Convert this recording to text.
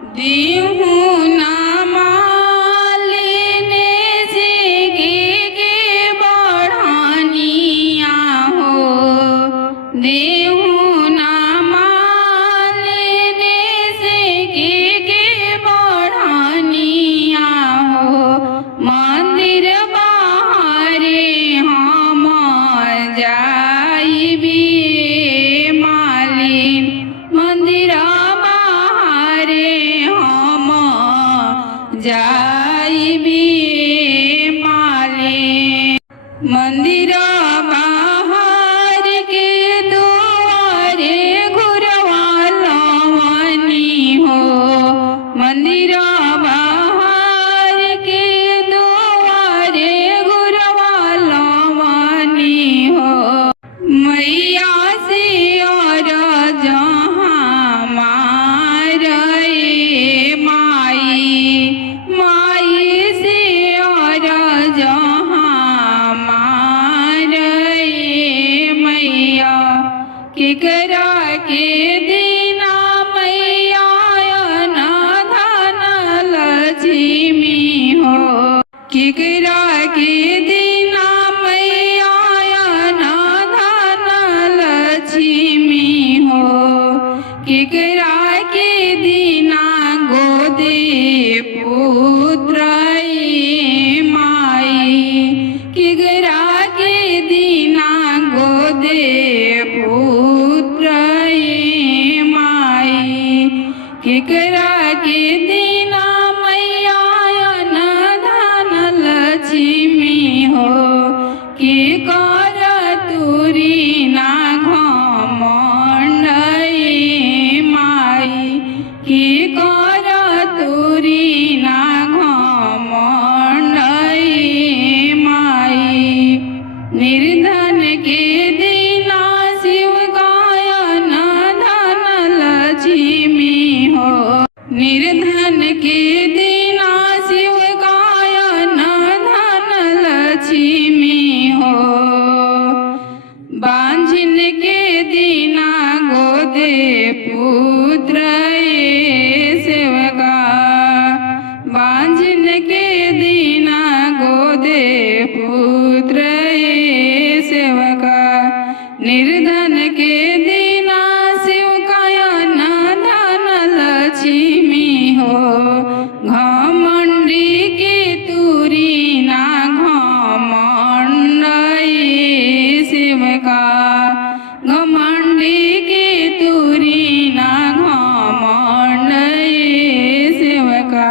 देहु ना मालिने जिगे के बढ़ानिया हो। देहु ना मालिने जिगे के बढ़ानिया हो। मंदिर बाहरे हम जाइबी मालिन, मंदिर जाइबी मालिन। मंदिर बाहर के दुआरे घुरवालवनी हो। मंदिर बाहर के दुआरे घुरवालवनी हो। मैया से और जहाँ मारे माई, माई से और जहाँ मारे मैया। केकरा के दीना मैया ना धन लक्ष्मी हो। केकरा के दीना मैया ना धन लक्ष्मी हो। केकरा के दीना गोदे पुत्र माई। केकरा के दीना गोदे पुत्र माई। केकरा के दीना मैया ना धन लक्ष्मी हो। के कर तुरी ना घमंड माई। के कर तुरी ना घमंड माई। निर्धन के दीना शिव गायन धन लक्ष्मी हो। निर्धन के दीना शिव गायन धन लक्ष्मी हो। बांझिन के दीना गोदे पुत्र सेवका। बांझिन के दीना गोदे पुत्र सेवका। निर्धन के दीना शिव कायन धन लक्ष्मी हो। घमंडी के तुरी ना घमंड सेवका। घमंडी के तुरी ना घमंड सेवका।